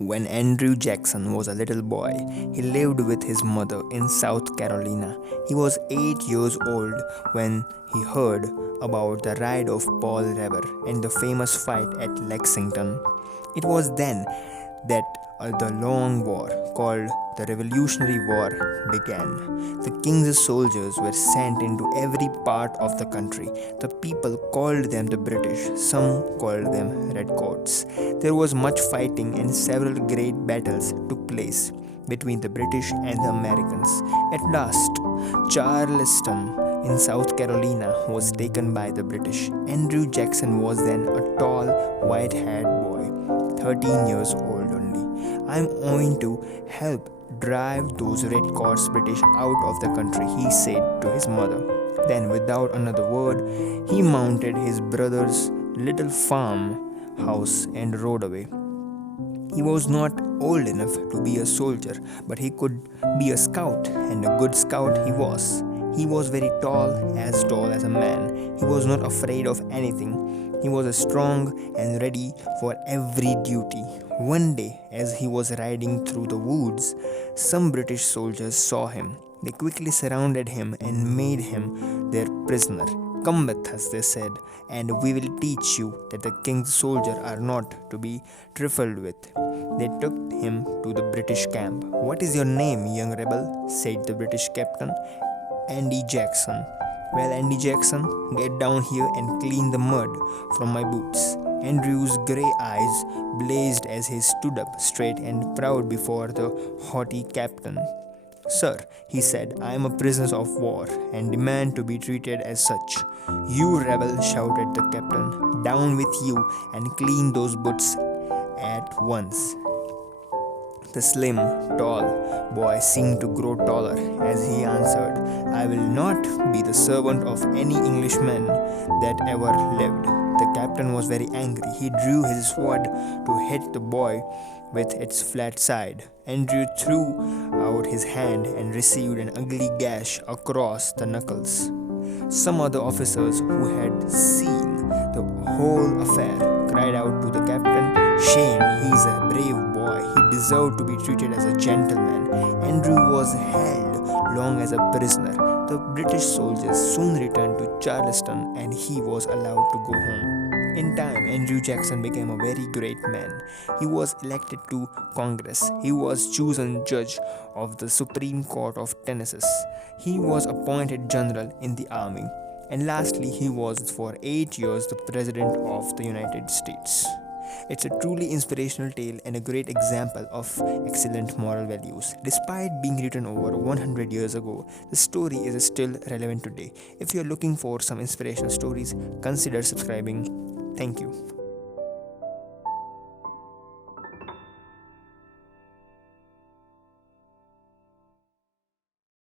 When Andrew Jackson was a little boy, he lived with his mother in South Carolina. He was 8 years old when he heard about the ride of Paul Revere and the famous fight at Lexington. It was then that the long war, called the Revolutionary War, began. The king's soldiers were sent into every part of the country. The people called them the British, some called them Redcoats. There was much fighting and several great battles took place between the British and the Americans. At last, Charleston in South Carolina was taken by the British. Andrew Jackson was then a tall, white haired boy, 13 years old only. I'm going to help drive those redcoats British out of the country, he said to his mother. Then, without another word, he mounted his brother's little farmhouse and rode away. He was not old enough to be a soldier, but he could be a scout, and a good scout he was. He was very tall as a man. He was not afraid of anything. He was strong and ready for every duty. One day, as he was riding through the woods, some British soldiers saw him. They quickly surrounded him and made him their prisoner. Come with us, they said, and we will teach you that the king's soldiers are not to be trifled with. They took him to the British camp. What is your name, young rebel? Said the British captain. Andy Jackson. Well, Andy Jackson, get down here and clean the mud from my boots. Andrew's grey eyes blazed as he stood up straight and proud before the haughty captain. Sir, he said, I am a prisoner of war and demand to be treated as such. You rebel, shouted the captain. Down with you and clean those boots at once. The slim, tall boy seemed to grow taller as he answered, I will not be the servant of any Englishman that ever lived. The captain was very angry. He drew his sword to hit the boy with its flat side. Andrew threw out his hand and received an ugly gash across the knuckles. Some other officers who had seen the whole affair cried out to the captain, Shame, he is a brave boy. He deserved to be treated as a gentleman. Andrew was held long as a prisoner. The British soldiers soon returned to Charleston and he was allowed to go home. In time, Andrew Jackson became a very great man. He was elected to Congress. He was chosen judge of the Supreme Court of Tennessee. He was appointed general in the army. And lastly, he was for 8 years the President of the United States. It's a truly inspirational tale and a great example of excellent moral values. Despite being written over 100 years ago, the story is still relevant today. If you're looking for some inspirational stories, consider subscribing. Thank you.